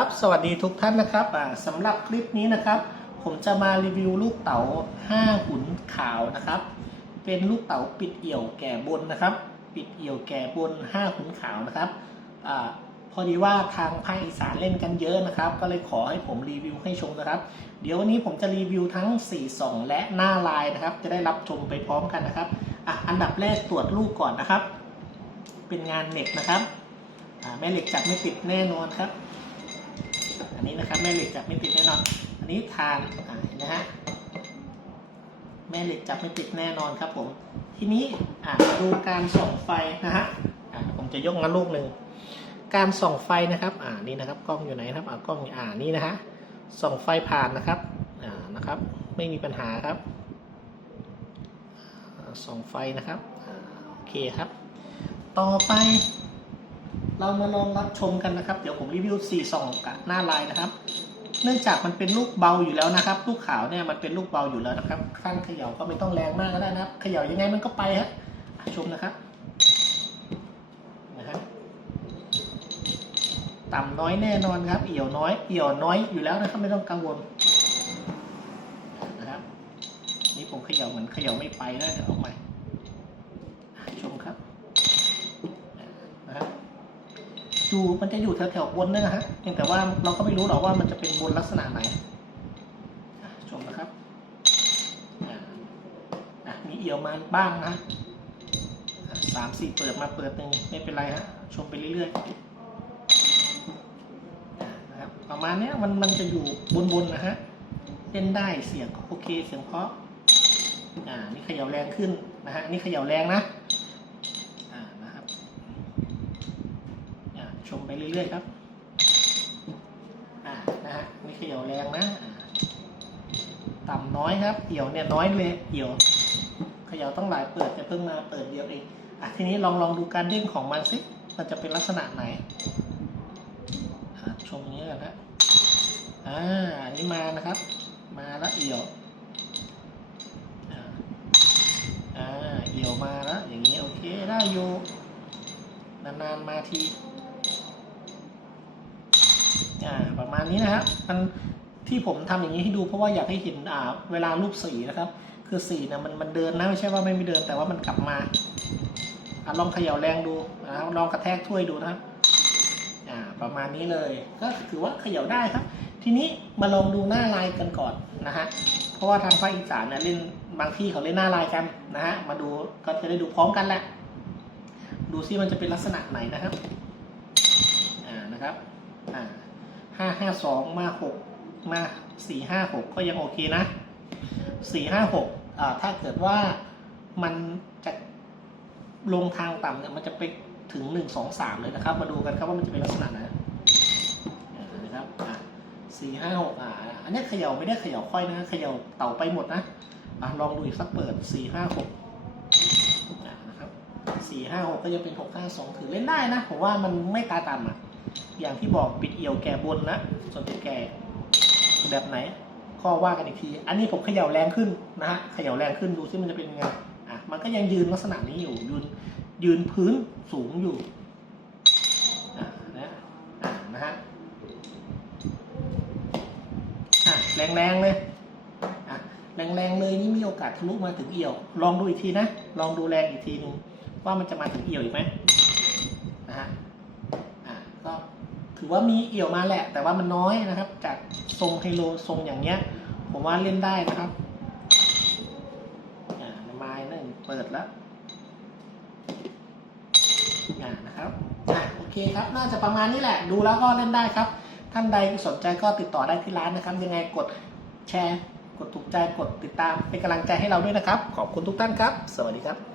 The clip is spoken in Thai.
ครับสวัสดีทุกท่านนะครับสำหรับคลิปนี้นะครับ ผมจะมารีวิวลูกเต๋า5หุนขาวนะครับ เป็นลูกเต๋าปิดเอี่ยวแก่บนนะครับ ปิดเอี่ยวแก่บน 5หุนขาวนะครับอพอดีว่าทางภาคอีสานเล่นกันเยอะนะครับ ก็เลยขอให้ผมรีวิวให้ชมนะครับ เดี๋ยววันนี้ผมจะรีวิวทั้ง4 2และหน้าลายนะครับ จะได้รับชมไปพร้อมกันนะครับอะอันดับแรกตรวจลูกก่อนนะครับ เป็นงานเหล็กนะครับแม่เหล็กจับไม่ติดแน่นอนครับ นี้นะครับแม่เหล็กจับไม่ติดแน่นอน อันนี้ทานอ่าเห็นะฮะแม่เหล็กจับไม่ติดแน่นอนครับผม ทีนี้ามาดูการส่องไฟนะฮะผมจะยกมาลูกหนึ่งการส่องไฟนะครับ อ่านี่นะครับกล้องอยู่ไหนครับอ่ากล้องอ่านี่นะฮะส่องไฟผ่านนะครับอ่านะครับ ไม่มีปัญหาครับส่องไฟนะครับอโอเคครับ ต่อไป เรามาลองรับชมกันนะครับ เดี๋ยวผมรีวิว4ส่องกับหน้าลายนะครับ เนื่องจากมันเป็นลูกเบาอยู่แล้วนะครับ ลูกขาวเนี่ยมันเป็นลูกเบาอยู่แล้วนะครับขั้นเขย่าก็ไม่ต้องแรงมากก็ได้นะครับ เขย่ายังไงมันก็ไปฮะชมนะครับนะครับต่ำน้อยแน่นอนครับ เอี่ยวน้อย เอี่ยวน้อยอยู่แล้วนะครับ ไม่ต้องกังวลนะครับ นี่ผมเขย่าเหมือนเขย่าไม่ไปแล้วเดี๋ยวเอาใหม่อะชมครับ นะครับ อยู่มันจะอยู่แถวๆบนเนี่ยนะฮะเพียงแต่ว่าเราก็ไม่รู้หรอกว่ามันจะเป็นบนลักษณะไหนชมนะครับอะอะมีเอี่ยวมาบ้างนะสามสี่เปิดมาเปิดหนึ่งไม่เป็นไรฮะชมไปเรื่อยๆนะครับประมาณนี้มันมันจะอยู่บนๆนะฮะเล่นได้เสียงโอเคเสียงเพราะอ่านี่เขย่าแรงขึ้นนะฮะนี่เขย่าแรงนะ อ่านะครับอ่า ชมไปเรื่อยๆครับ อ่า นะฮะไม่เขย่าแรงนะอ่าต่ำน้อยครับเหี่ยวเนี่ยน้อยเลยเหี่ยว เขย่าต้องหลายเปิดจะเพิ่งมาเปิดเดียวเอง อะทีนี้ลองลองดูการเด้งของมันสิมันจะเป็นลักษณะไหน ชมอย่างนี้กันนะ อ่า อันนี้มานะครับ มาแล้วเหี่ยว อ่าเหี่ยวมาแล้วอย่างนี้โอเคได้อยู่นานๆมาทีอ่าประ มาณนี้นะครับมันที่ผมทำอย่างนี้ให้ดูเพราะว่าอยากให้เห็นอ่าเวลารูปสีนะครับ คือสีนะมันมันเดินนะไม่ใช่ว่าไม่ม่เดินแต่ว่ามันกลับมาอลองเขย่าแรงดูนะครับลองกระแทกถ้วยดูนะครับอ่าประมาณนี้เลย ก็ถือว่าเขย่าได้ครับ ทีนี้มาลองดูหน้าลายกันก่อนนะฮะเพราะว่าทางภาคอีสานเนี่ยเล่นบางที่เขาเล่นหน้าลายกันนะฮะมาดูก็จะได้ดูพร้อมกันแหละดูซิมันจะเป็นลักษณะไหนนะครับอ่านะครับ ห้าห้าสองมาหกมาสี่ห้าหกก็ยังโอเคนะสี่ห้าหกอ่าถ้าเกิดว่ามันจะลงทางต่ำเนี่ยมันจะไปถึงหนึ่งสองสามเลยนะครับ มาดูกันครับว่ามันจะเป็นลักษณะไหนนะครับอ่าสี่ห้าหกอ่าอันนี้เขย่าไม่ได้เขย่าค่อยนะเขย่าเต่าไปหมดนะอะลองดูอีกสักเปิดสี่ห้าหกนะครับสี่ห้าหกก็จะเป็นหกห้าสองถือเล่นได้นะผมว่ามันไม่ตาต่ำอะ อย่างที่บอกปิดเอี่ยวแก่บนนะ ส่วนปิดแก่แบบไหนข้อว่ากันอีกที อันนี้ผมเขย่าแรงขึ้นนะฮะเขย่าแรงขึ้นดูซิมันจะเป็นยังไงอะมันก็ยังยืนลักษณะนี้อยู่ยืนยืนพื้นสูงอยู่อะนะอะนะฮะอะแรงๆเลยอะแรงๆเลยนี่มีโอกาสทะลุมาถึงเอี่ยว ลองดูอีกทีนะ ลองดูแรงอีกทีหนึงว่ามันจะมาถึงเอี่ยวอีกไหมนะฮะ อะก็ ถือว่ามีเอี่ยวมาแหละ แต่ว่ามันน้อยนะครับ จากทรงไฮโลทรงอย่างเงี้ย ผมว่าเล่นได้นะครับอ่าไม้นั่นเปิดแล้วอ่านะครับอะโอเคครับ น่าจะประมาณนี้แหละ ดูแล้วก็เล่นได้ครับ ท่านใดสนใจก็ติดต่อได้ที่ร้านนะครับ ยังไงกดแชร์ กดถูกใจ กดติดตาม เป็นกำลังใจให้เราด้วยนะครับ ขอบคุณทุกท่านครับ สวัสดีครับ